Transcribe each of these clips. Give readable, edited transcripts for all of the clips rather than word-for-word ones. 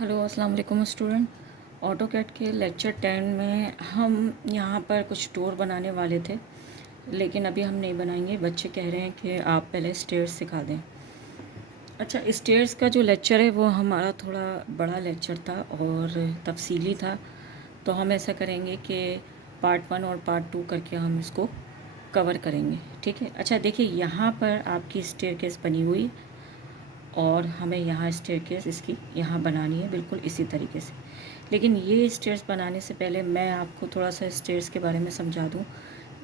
Hello अस्सलाम वालेकुम student. AutoCAD के लेक्चर 10 में हम यहाँ पर कुछ टूर बनाने वाले थे, लेकिन अभी हम नहीं बनाएंगे। बच्चे कह रहे हैं कि आप पहले स्टेयर्स सिखा दें। अच्छा, स्टेयर्स का जो लेक्चर है वो हमारा थोड़ा बड़ा लेक्चर था और तफसीली था, तो हम ऐसा करेंगे कि पार्ट 1 और पार्ट 2 करके हम इसको कवर करेंगे। ठीक है। अच्छा देखिए, यहाँ पर आपकी स्टेयरकेस बनी हुई और हमें यहाँ स्टेयरकेस इसकी यहाँ बनानी है बिल्कुल इसी तरीके से। लेकिन ये स्टेयर्स बनाने से पहले मैं आपको थोड़ा सा स्टेयर्स के बारे में समझा दूँ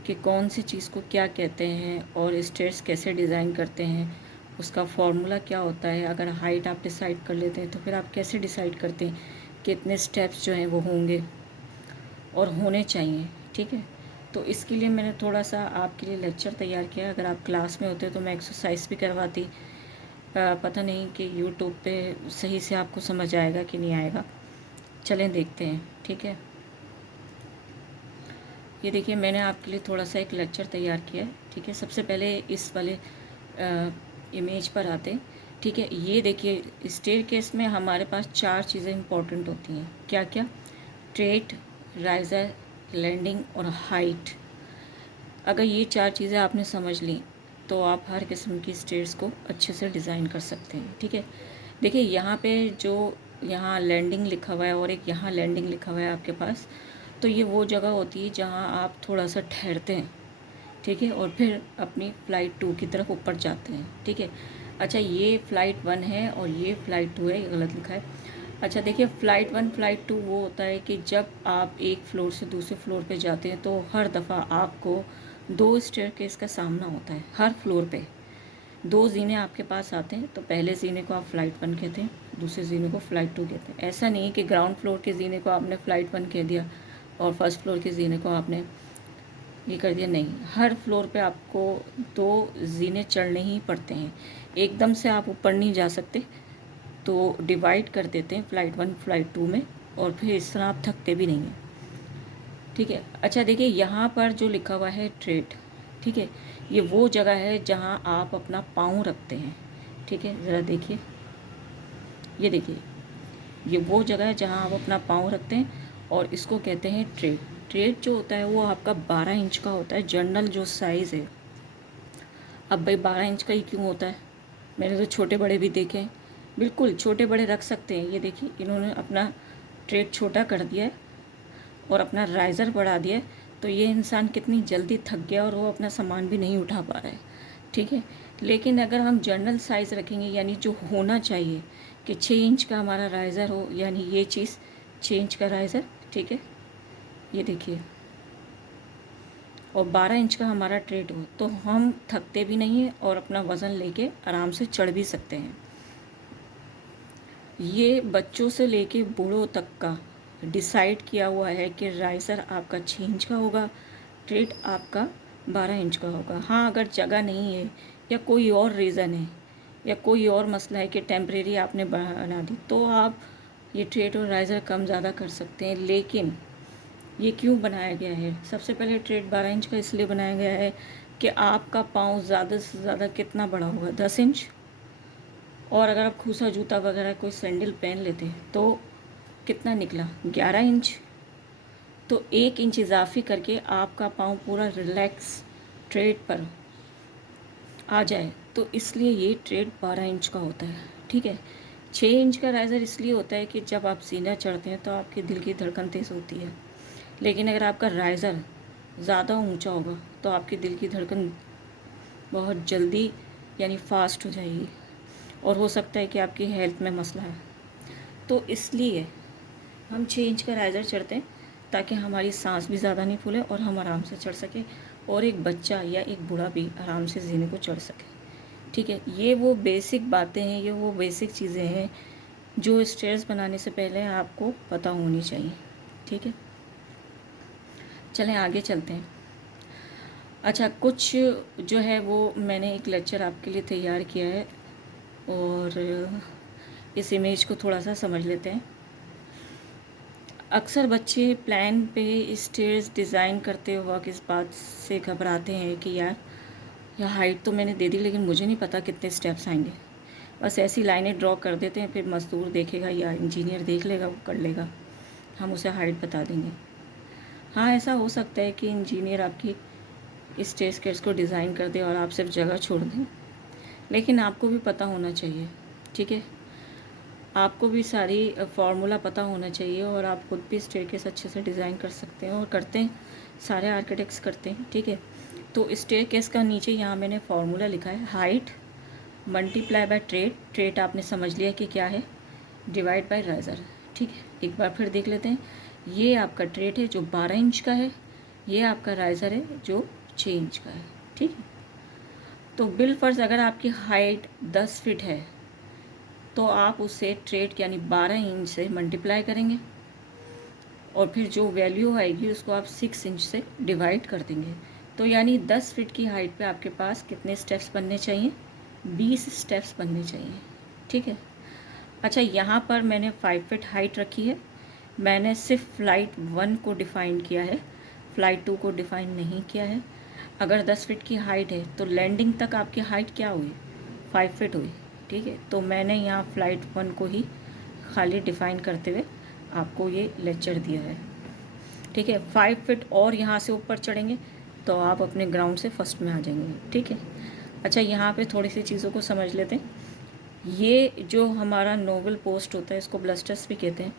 कि कौन सी चीज़ को क्या कहते हैं और स्टेयर्स कैसे डिज़ाइन करते हैं, उसका फॉर्मूला क्या होता है। अगर हाइट आप डिसाइड कर लेते हैं तो फिर आप कैसे डिसाइड करते हैं कि इतने स्टेप्स जो हैं वो होंगे और होने चाहिए। ठीक है। तो इसके लिए मैंने थोड़ा सा आपके लिए लेक्चर तैयार किया। अगर आप क्लास में होते तो मैं एक्सरसाइज भी करवाती। पता नहीं कि यूट्यूब पे सही से आपको समझ आएगा कि नहीं आएगा। चलें देखते हैं। ठीक है। ये देखिए, मैंने आपके लिए थोड़ा सा एक लेक्चर तैयार किया है। ठीक है। सबसे पहले इस वाले इमेज पर आते हैं। ठीक है। ये देखिए, स्टेयरकेस में हमारे पास 4 चीज़ें इंपॉर्टेंट होती हैं। क्या क्या? ट्रेट, राइज़र, लैंडिंग और हाइट। अगर ये 4 चीज़ें आपने समझ ली तो आप हर किस्म की स्टेयर्स को अच्छे से डिज़ाइन कर सकते हैं। ठीक है। देखिए, यहाँ पे जो यहाँ लैंडिंग लिखा हुआ है और एक यहाँ लैंडिंग लिखा हुआ है आपके पास, तो ये वो जगह होती है जहाँ आप थोड़ा सा ठहरते हैं। ठीक है। और फिर अपनी फ़्लाइट 2 की तरफ ऊपर जाते हैं। ठीक है। अच्छा, ये फ़्लाइट 1 है और ये फ़्लाइट 2 है, ये गलत लिखा है। अच्छा देखिए, फ़्लाइट 1 फ़्लाइट 2 वो होता है कि जब आप एक फ्लोर से दूसरे फ्लोर पे जाते हैं तो हर दफ़ा आपको 2 स्टेयरकेस का सामना होता है। हर फ्लोर पे 2 ज़ीने आपके पास आते हैं, तो पहले ज़ीने को आप फ़्लाइट 1 कहते हैं, दूसरे ज़ीने को फ़्लाइट 2 कहते हैं। ऐसा नहीं कि ग्राउंड फ्लोर के ज़ीने को आपने फ़्लाइट 1 कह दिया और फर्स्ट फ्लोर के ज़ीने को आपने ये कर दिया। नहीं, हर फ्लोर पे आपको 2 ज़ीने चढ़ने ही पड़ते हैं। एकदम से आप ऊपर नहीं जा सकते, तो डिवाइड कर देते हैं फ़्लाइट 1 फ़्लाइट 2 में, और फिर इस तरह आप थकते भी नहीं हैं। ठीक है। अच्छा देखिए, यहाँ पर जो लिखा हुआ है ट्रेड, ठीक है, ये वो जगह है जहाँ आप अपना पाँव रखते हैं। ठीक है, ज़रा देखिए, ये देखिए, ये वो जगह है जहाँ आप अपना पाँव रखते हैं और इसको कहते हैं ट्रेड। ट्रेड जो होता है वो आपका 12 इंच का होता है, जनरल जो साइज़ है। अब भाई 12 इंच का ही क्यों होता है? मैंने तो छोटे बड़े भी देखे हैं, बिल्कुल छोटे बड़े रख सकते हैं। ये देखिए, इन्होंने अपना ट्रेड छोटा कर दिया है और अपना राइज़र बढ़ा दिया है, तो ये इंसान कितनी जल्दी थक गया और वो अपना सामान भी नहीं उठा पा रहा है। ठीक है। लेकिन अगर हम जनरल साइज़ रखेंगे, यानी जो होना चाहिए कि 6 इंच का हमारा राइज़र हो, यानी ये चीज़ 6 इंच का राइज़र। ठीक है, ये देखिए, और 12 इंच का हमारा ट्रेड हो, तो हम थकते भी नहीं हैं और अपना वज़न लेके आराम से चढ़ भी सकते हैं। ये बच्चों से लेके बूढ़ों तक का डिसाइड किया हुआ है कि राइज़र आपका 6 इंच का होगा, ट्रेड आपका 12 इंच का होगा। हाँ, अगर जगह नहीं है या कोई और रीज़न है या कोई और मसला है कि टेम्परेरी आपने बना दी, तो आप ये ट्रेड और राइज़र कम ज़्यादा कर सकते हैं। लेकिन ये क्यों बनाया गया है? सबसे पहले ट्रेड 12 इंच का इसलिए बनाया गया है कि आपका पाँव ज़्यादा से ज़्यादा कितना बड़ा होगा? 10 इंच। और अगर आप खूसा जूता वगैरह कोई सैंडल पहन लेते तो कितना निकला? 11 इंच। तो 1 इंच इजाफी करके आपका पाँव पूरा रिलैक्स ट्रेड पर आ जाए, तो इसलिए ये ट्रेड 12 इंच का होता है। ठीक है। 6 इंच का राइज़र इसलिए होता है कि जब आप सीना चढ़ते हैं तो आपके दिल की धड़कन तेज़ होती है। लेकिन अगर आपका राइज़र ज़्यादा ऊंचा होगा तो आपके दिल की धड़कन बहुत जल्दी यानी फास्ट हो जाएगी और हो सकता है कि आपकी हेल्थ में मसला है। तो इसलिए हम 6 इंच का राइज़र चढ़ते हैं ताकि हमारी सांस भी ज़्यादा नहीं फूले और हम आराम से चढ़ सकें और एक बच्चा या एक बूढ़ा भी आराम से जीने को चढ़ सके। ठीक है। ये वो बेसिक बातें हैं, ये वो बेसिक चीज़ें हैं जो स्टेयर्स बनाने से पहले आपको पता होनी चाहिए। ठीक है। चलें आगे चलते हैं। अच्छा, कुछ जो है वो मैंने एक लेक्चर आपके लिए तैयार किया है और इस इमेज को थोड़ा सा समझ लेते हैं। अक्सर बच्चे प्लान पे स्टेयर्स डिज़ाइन करते वक्त इस बात से घबराते हैं कि यार हाइट तो मैंने दे दी लेकिन मुझे नहीं पता कितने स्टेप्स आएंगे। बस ऐसी लाइनें ड्रॉ कर देते हैं, फिर मज़दूर देखेगा या इंजीनियर देख लेगा, वो कर लेगा, हम उसे हाइट बता देंगे। हाँ, ऐसा हो सकता है कि इंजीनियर आपकी इस स्टेयरकेस को डिज़ाइन कर दे और आप सिर्फ जगह छोड़ दें, लेकिन आपको भी पता होना चाहिए, ठीक है, आपको भी सारी फार्मूला पता होना चाहिए, और आप खुद भी स्टेयरकेस अच्छे से डिज़ाइन कर सकते हैं, और करते हैं, सारे आर्किटेक्ट्स करते हैं, ठीक है। तो स्टेयरकेस का नीचे यहाँ मैंने फार्मूला लिखा है, height multiply by trait, trait आपने समझ लिया कि क्या है, डिवाइड बाय राइज़र, ठीक है। एक बार फिर देख लेते हैं, ये आपका ट्रेट है जो 12 इंच का है, ये आपका राइज़र है जो 6 इंच का है, ठीक है। तो बिल फर्ज अगर आपकी हाइट 10 फीट है तो आप उसे ट्रेट यानी 12 इंच से मल्टीप्लाई करेंगे, और फिर जो वैल्यू आएगी उसको आप 6 इंच से डिवाइड कर देंगे। तो यानी 10 फीट की हाइट पे आपके पास कितने स्टेप्स बनने चाहिए, 20 स्टेप्स बनने चाहिए, ठीक है। अच्छा, यहाँ पर मैंने 5 फीट हाइट रखी है, मैंने सिर्फ फ्लाइट 1 को डिफ़ाइन किया है, फ़्लाइट 2 को डिफ़ाइन नहीं किया है। अगर 10 फीट की हाइट है तो लैंडिंग तक आपकी हाइट क्या हुई, 5 फीट हुई, ठीक है। तो मैंने यहाँ फ़्लाइट 1 को ही खाली डिफ़ाइन करते हुए आपको ये लेक्चर दिया है, ठीक है। 5 फीट और यहाँ से ऊपर चढ़ेंगे तो आप अपने ग्राउंड से फर्स्ट में आ जाएंगे, ठीक है। अच्छा, यहाँ पे थोड़ी सी चीज़ों को समझ लेते हैं। ये जो हमारा नोवल पोस्ट होता है, इसको ब्लस्टर्स भी कहते हैं।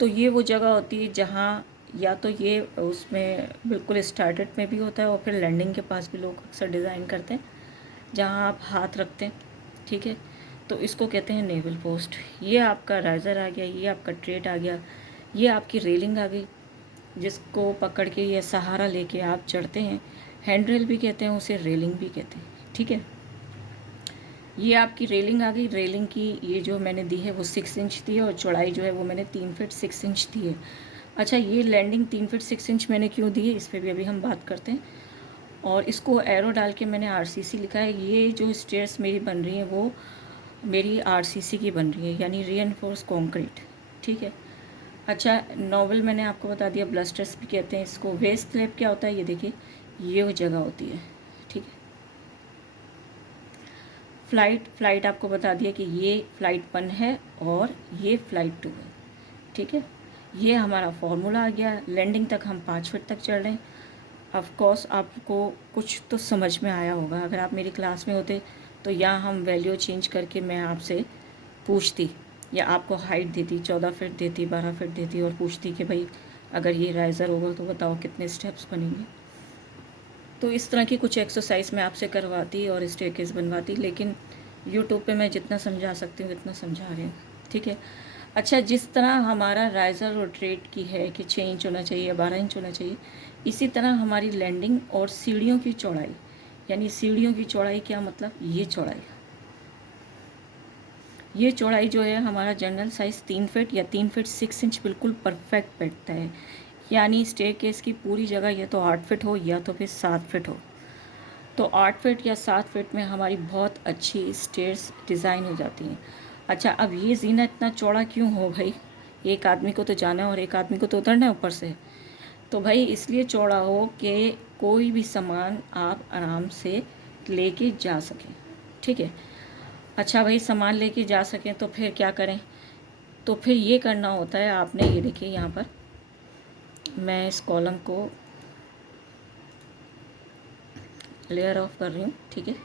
तो ये वो जगह होती है जहाँ या तो ये उसमें बिल्कुल स्टार्टेड में भी होता है, और फिर लैंडिंग के पास भी लोग अक्सर डिज़ाइन करते हैं जहाँ आप हाथ रखते हैं, ठीक है। तो इसको कहते हैं नेवल पोस्ट। ये आपका राइज़र आ गया, ये आपका ट्रेट आ गया, ये आपकी रेलिंग आ गई जिसको पकड़ के या सहारा लेके आप चढ़ते हैं, हैंड रेल भी कहते हैं उसे, रेलिंग भी कहते हैं, ठीक है। ये आपकी रेलिंग आ गई, रेलिंग की ये जो मैंने दी है वो 6 इंच दी है, और चौड़ाई जो है वो मैंने 3 फीट 6 इंच दी है। अच्छा, ये लैंडिंग 3 फीट 6 इंच मैंने क्यों दी है, इस पर भी अभी हम बात करते हैं। और इसको एरो डाल के मैंने आरसीसी लिखा है। ये जो स्टेयर्स मेरी बन रही हैं वो मेरी आरसीसी की बन रही है, यानी रीइंफोर्स कंक्रीट, ठीक है। अच्छा, नॉवल मैंने आपको बता दिया, ब्लस्टर्स भी कहते हैं इसको। वेस्ट स्लैब क्या होता है, ये देखिए, ये वो जगह होती है, ठीक है। फ्लाइट आपको बता दिया कि ये फ़्लाइट 1 है और ये फ़्लाइट 2 है, ठीक है। ये हमारा फार्मूला आ गया। लैंडिंग तक हम 5 फीट तक चढ़ रहे हैं। ऑफ कोर्स आपको कुछ तो समझ में आया होगा, अगर आप मेरी क्लास में होते तो यहाँ हम वैल्यू चेंज करके मैं आपसे पूछती, या आपको हाइट देती, 14 फीट देती, 12 फीट देती, और पूछती कि भाई अगर ये राइज़र होगा तो बताओ कितने स्टेप्स बनेंगे। तो इस तरह की कुछ एक्सरसाइज मैं आपसे करवाती और स्टेयरकेस बनवाती, लेकिन यूट्यूब पे मैं जितना समझा सकती हूँ उतना समझा रही हूँ, ठीक है। अच्छा, जिस तरह हमारा राइज़र और ट्रेट की है कि 6 इंच होना चाहिए या 12 इंच होना चाहिए, इसी तरह हमारी लैंडिंग और सीढ़ियों की चौड़ाई, यानी सीढ़ियों की चौड़ाई क्या मतलब, ये चौड़ाई जो है हमारा जनरल साइज़ 3 फीट या 3 फीट 6 इंच बिल्कुल परफेक्ट बैठता है। यानी स्टेयरकेस की पूरी जगह या तो 8 फीट हो या तो फिर 7 फीट हो। तो 8 फीट या 7 फीट में हमारी बहुत अच्छी स्टेयर्स डिज़ाइन हो जाती हैं। अच्छा, अब ये जीना इतना चौड़ा क्यों हो भाई, एक आदमी को तो जाना है और एक आदमी को तो उतरना है ऊपर से। तो भाई इसलिए चौड़ा हो कि कोई भी सामान आप आराम से लेके जा सकें, ठीक है। अच्छा भाई, सामान लेके जा सकें तो फिर क्या करें, तो फिर ये करना होता है आपने, ये देखिए यहाँ पर मैं इस कॉलम को लेयर ऑफ कर रही हूँ, ठीक है।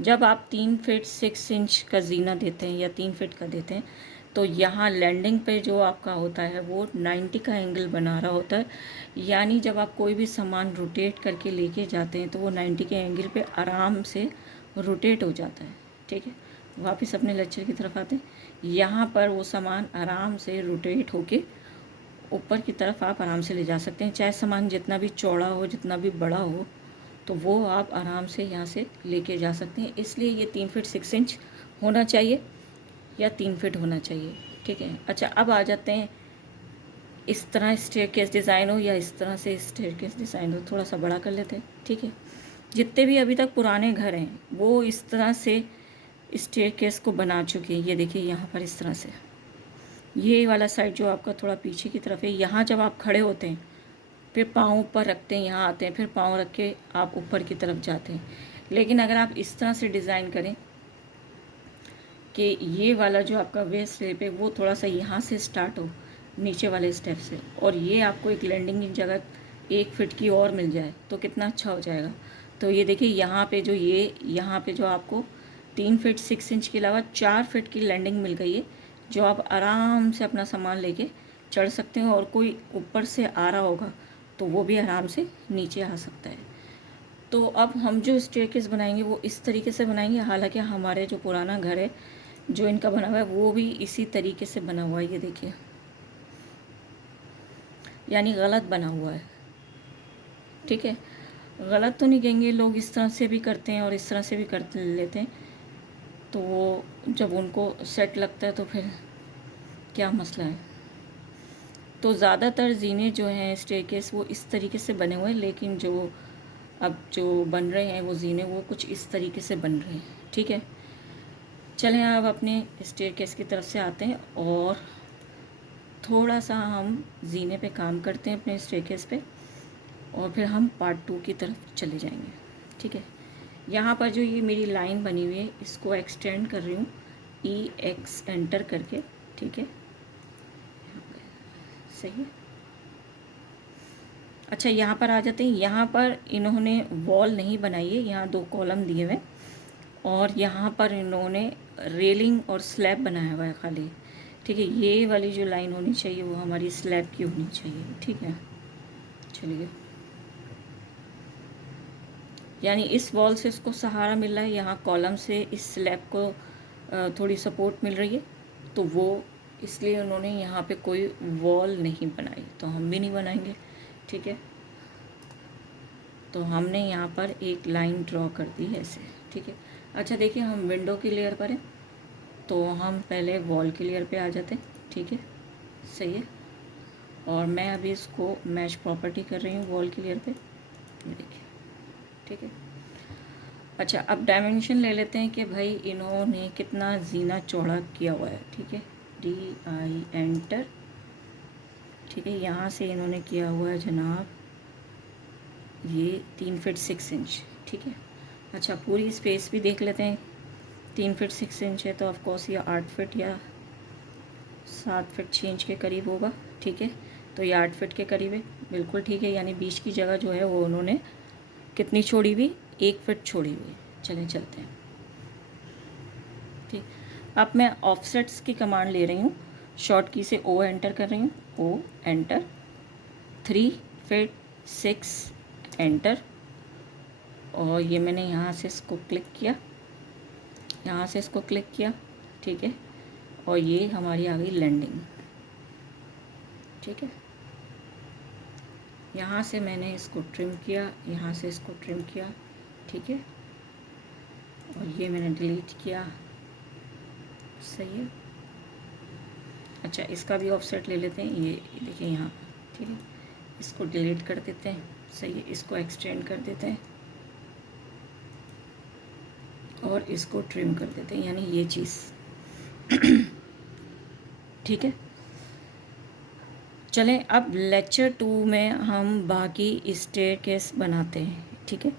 जब आप 3 फीट 6 इंच का जीना देते हैं या 3 फीट का देते हैं, तो यहाँ लैंडिंग पे जो आपका होता है वो 90 का एंगल बना रहा होता है। यानी जब आप कोई भी सामान रोटेट करके लेके जाते हैं तो वो 90 के एंगल पे आराम से रोटेट हो जाता है, ठीक है। वापस अपने लेक्चर की तरफ आते हैं। यहाँ पर वो सामान आराम से रोटेट होके ऊपर की तरफ आप आराम से ले जा सकते हैं, चाहे सामान जितना भी चौड़ा हो, जितना भी बड़ा हो, तो वो आप आराम से यहाँ से लेके जा सकते हैं। इसलिए ये 3 फीट 6 इंच होना चाहिए या 3 फीट होना चाहिए, ठीक है। अच्छा, अब आ जाते हैं, इस तरह स्टेयरकेस डिज़ाइन हो या इस तरह से स्टेयरकेस डिज़ाइन हो, थोड़ा सा बड़ा कर लेते हैं, ठीक है। जितने भी अभी तक पुराने घर हैं वो इस तरह से स्टेयरकेस को बना चुके हैं। ये देखिए यहाँ पर इस तरह से, ये वाला साइड जो आपका थोड़ा पीछे की तरफ है, यहाँ जब आप खड़े होते हैं फिर पाँव ऊपर रखते हैं, यहाँ आते हैं, फिर पाँव रख के आप ऊपर की तरफ जाते हैं। लेकिन अगर आप इस तरह से डिज़ाइन करें, कि ये वाला जो आपका वेस्ट स्लिप है वो थोड़ा सा यहाँ से स्टार्ट हो, नीचे वाले स्टेप से, और ये आपको एक लैंडिंग की जगह 1 फीट की और मिल जाए तो कितना अच्छा हो जाएगा। तो ये देखिए यहाँ पे जो यहाँ पे जो आपको 3 फीट 6 इंच के अलावा 4 फीट की लैंडिंग मिल गई है, जो आप आराम से अपना सामान लेके चढ़ सकते हो, और कोई ऊपर से आ रहा होगा तो वो भी आराम से नीचे आ सकता है। तो अब हम जो स्टेयरकेस बनाएंगे वो इस तरीके से बनाएंगे। हालांकि हमारे जो पुराना घर है जो इनका बना हुआ है वो भी इसी तरीके से बना हुआ है, ये देखिए, यानी गलत बना हुआ है। ठीक है, गलत तो नहीं कहेंगे, लोग इस तरह से भी करते हैं और इस तरह से भी कर लेते हैं, तो वो जब उनको सेट लगता है तो फिर क्या मसला है। तो ज़्यादातर जीने जो हैं स्टेयरकेस वो इस तरीके से बने हुए हैं, लेकिन जो अब जो बन रहे हैं वो जीने वो कुछ इस तरीके से बन रहे हैं। ठीक है, चलें अब अपने स्टेयरकेस की तरफ से आते हैं और थोड़ा सा हम जीने पे काम करते हैं अपने स्टेयरकेस पे, और फिर हम पार्ट 2 की तरफ चले जाएंगे। ठीक है, यहाँ पर जो ये मेरी लाइन बनी हुई है इसको एक्सटेंड कर रही हूँ EX एंटर करके। ठीक है, सही है। अच्छा, यहाँ पर आ जाते हैं। यहाँ पर इन्होंने वॉल नहीं बनाई है, यहाँ 2 कॉलम दिए हुए, और यहाँ पर इन्होंने रेलिंग और स्लैब बनाया हुआ है खाली। ठीक है, ये वाली जो लाइन होनी चाहिए वो हमारी स्लैब की होनी चाहिए। ठीक है, चलिए, यानी इस वॉल से इसको सहारा मिल रहा है, यहाँ कॉलम से इस स्लैब को थोड़ी सपोर्ट मिल रही है, तो वो इसलिए उन्होंने यहाँ पे कोई वॉल नहीं बनाई, तो हम भी नहीं बनाएंगे। ठीक है, तो हमने यहाँ पर एक लाइन ड्रॉ कर दी है ऐसे। ठीक है, अच्छा देखिए, हम विंडो की लेयर पर हैं तो हम पहले वॉल की लेयर पे आ जाते हैं। ठीक है, सही है, और मैं अभी इसको मैच प्रॉपर्टी कर रही हूँ वॉल की लेयर पे, ये देखिए। ठीक है, अच्छा अब डायमेंशन ले लेते हैं कि भाई इन्होंने कितना जीना चौड़ा किया हुआ है। ठीक है, DI एंटर। ठीक है, यहाँ से इन्होंने किया हुआ है जनाब ये 3 फीट 6 इंच। ठीक है, अच्छा पूरी स्पेस भी देख लेते हैं। 3 फीट 6 इंच है तो ऑफकोर्स ये 8 फीट या 7 फीट 6 इंच के करीब होगा। ठीक है, तो ये 8 फीट के करीब है, बिल्कुल ठीक है। यानी बीच की जगह जो है वो उन्होंने कितनी छोड़ी हुई, 1 फीट छोड़ी हुई। चलें चलते हैं। ठीक, अब मैं ऑफसेट्स की कमांड ले रही हूँ, शॉर्ट की से O एंटर कर रही हूँ, O एंटर, 3 फीट 6 एंटर, और ये मैंने यहाँ से इसको क्लिक किया, यहाँ से इसको क्लिक किया। ठीक है, और ये हमारी आ गई लैंडिंग। ठीक है, यहाँ से मैंने इसको ट्रिम किया, यहाँ से इसको ट्रिम किया। ठीक है, और ये मैंने डिलीट किया। सही है, अच्छा इसका भी ऑफसेट ले लेते हैं, ये देखिए यहाँ। ठीक है, इसको डिलीट कर देते हैं। सही है, इसको एक्सटेंड कर देते हैं और इसको ट्रिम कर देते हैं, यानी ये चीज़। ठीक है, चलें अब लेक्चर 2 में हम बाकी स्टेयरकेस बनाते हैं। ठीक है।